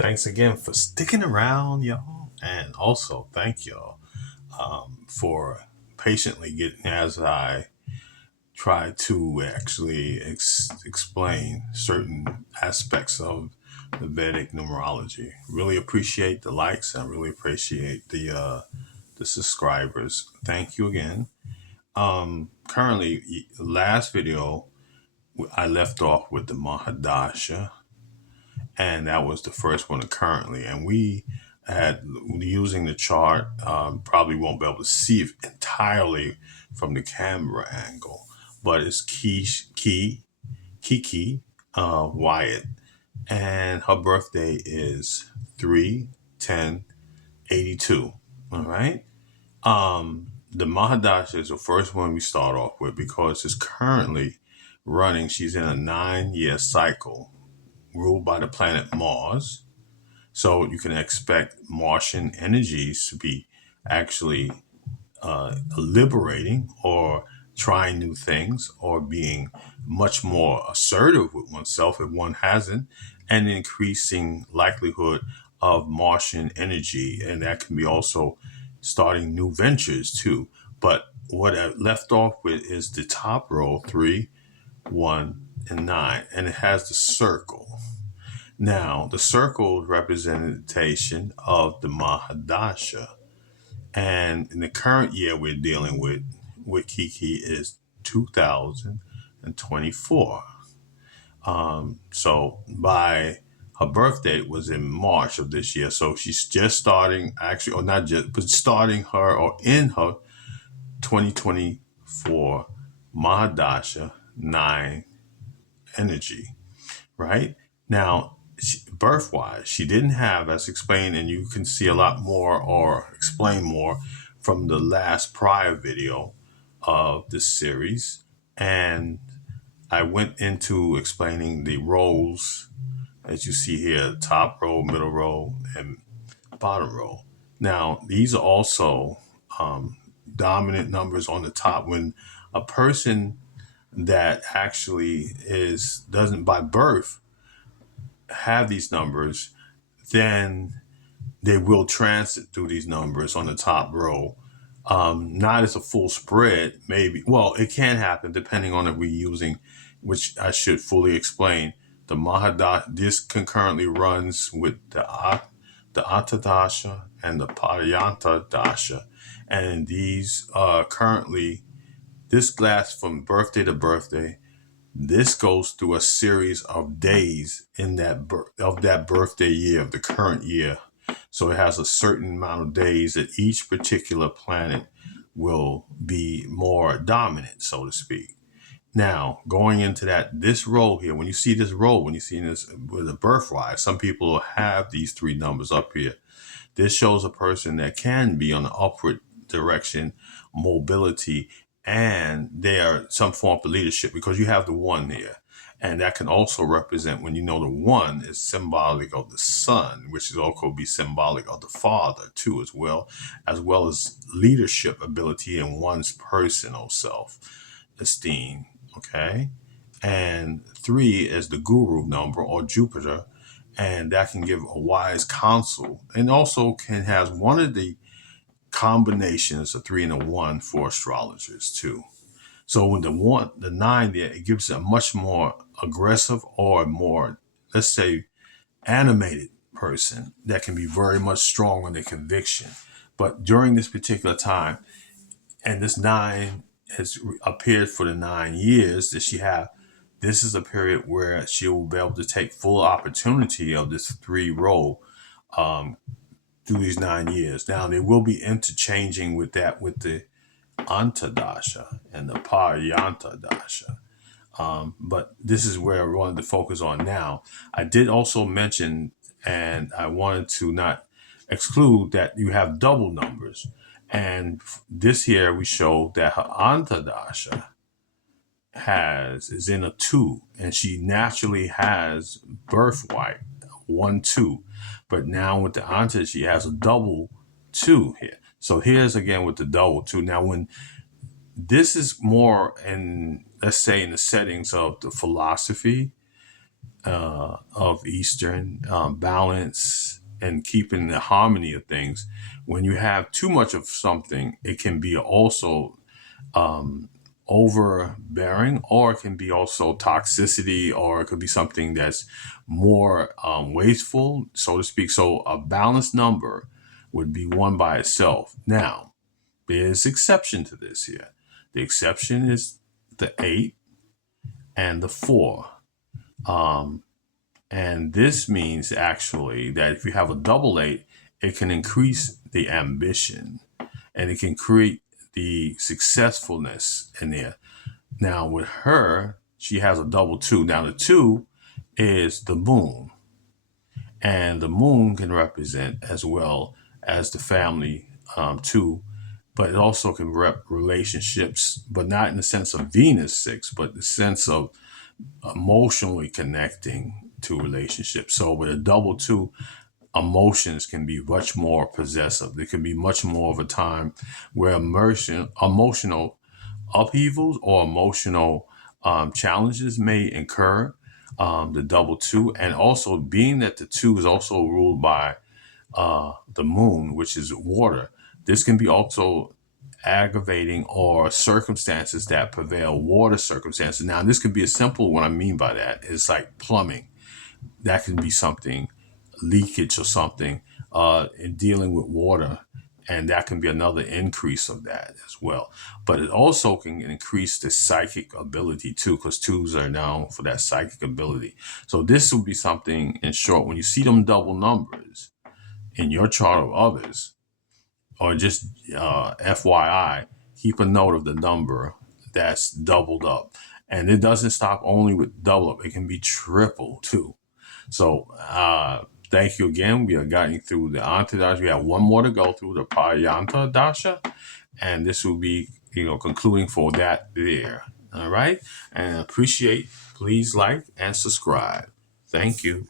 Thanks again for sticking around, y'all. And also, thank y'all for patiently getting as I try to actually explain certain aspects of the Vedic numerology. Really appreciate the likes. I really appreciate the subscribers. Thank you again. Currently, last video I left off with the Mahadasha, and that was the first one currently. And we had using the chart, probably won't be able to see it entirely from the camera angle, but it's Kiki Wyatt, and her birthday is 3/10/82. All right. The Mahadasha is the first one we start off with because it's currently running. She's in a 9-year cycle ruled by the planet Mars. So you can expect Martian energies to be actually liberating or trying new things or being much more assertive with oneself if one hasn't, and increasing likelihood of Martian energy. And that can be also starting new ventures too. But what I left off with is the top row 3, 1, and 9, and it has the circle. Now, the circle representation of the Mahadasha, and in the current year we're dealing with Kiki is 2024. So by her birthday was in March of this year, so she's just starting, actually, or not just, but starting her or in her 2024 Mahadasha 9 energy, right? Now, birth-wise, she didn't have, as explained, and you can see a lot more or explain more from the last prior video of this series. And I went into explaining the rows, as you see here, top row, middle row, and bottom row. Now, these are also dominant numbers on the top. When a person that actually doesn't by birth have these numbers, then they will transit through these numbers on the top row. Not as a full spread, maybe. Well, it can happen depending on if we're using, which I should fully explain. The Mahadasha, this concurrently runs with the Atadasha and the Paryanta Dasha. And these currently, this lasts from birthday to birthday. This goes through a series of days in that birthday year of the current year. So it has a certain amount of days that each particular planet will be more dominant, so to speak. Now, going into this row here, when you see this row, when you see this with a birthright, some people will have these 3 numbers up here. This shows a person that can be on the upward direction, mobility, and they are some form of leadership because you have the 1 there. And that can also represent, when you know the 1 is symbolic of the sun, which is also be symbolic of the father too, as well as leadership ability in one's personal self-esteem. Okay. And 3 is the guru number or Jupiter, and that can give a wise counsel, and also can has one of the combinations of 3 and a 1 for astrologers too. So when the 9 there, it gives a much more aggressive or more, let's say, animated person that can be very much strong in their conviction. But during this particular time, and this 9 has appeared for the 9 years that she have, this is a period where she will be able to take full opportunity of this 3 role through these 9 years. Now, they will be interchanging with that with the Antadasha and the Paryanta Dasha. But this is where I wanted to focus on now. I did also mention, and I wanted to not exclude, that you have double numbers. And this here we show that her Antadasha is in a 2, and she naturally has birthright 1, 2. But now with the Anta, she has a double 2 here. So here's again with the double 2. Now, when this is more in, let's say, in the settings of the philosophy, of Eastern balance and keeping the harmony of things. When you have too much of something, it can be also overbearing, or it can be also toxicity, or it could be something that's more wasteful, so to speak. So a balanced number would be one by itself. Now, there's exception to this here. The exception is the 8 and the 4. And this means actually that if you have a double 8, it can increase the ambition and it can create the successfulness in there. Now, with her, she has a double 2. Now, the 2 is the moon, and the moon can represent as well as the family too, but it also can rep relationships, but not in the sense of Venus 6, but the sense of emotionally connecting to relationships. So with a double 2, emotions can be much more possessive. There can be much more of a time where emotional upheavals or emotional challenges may incur. The double 2, and also being that the 2 is also ruled by the moon, which is water. This can be also aggravating or circumstances that prevail, water circumstances. Now, this could be a simple, what I mean by that is like plumbing. That can be something, leakage or something in dealing with water. And that can be another increase of that as well. But it also can increase the psychic ability too, because 2s are known for that psychic ability. So this will be something, in short, when you see them double numbers in your chart or others, or just FYI, keep a note of the number that's doubled up. And it doesn't stop only with double up, it can be triple too. So thank you again. We are getting through the Antardasha. We have one more to go through, the Payanta Dasha, and this will be, concluding for that there. All right. And appreciate, please like and subscribe. Thank you.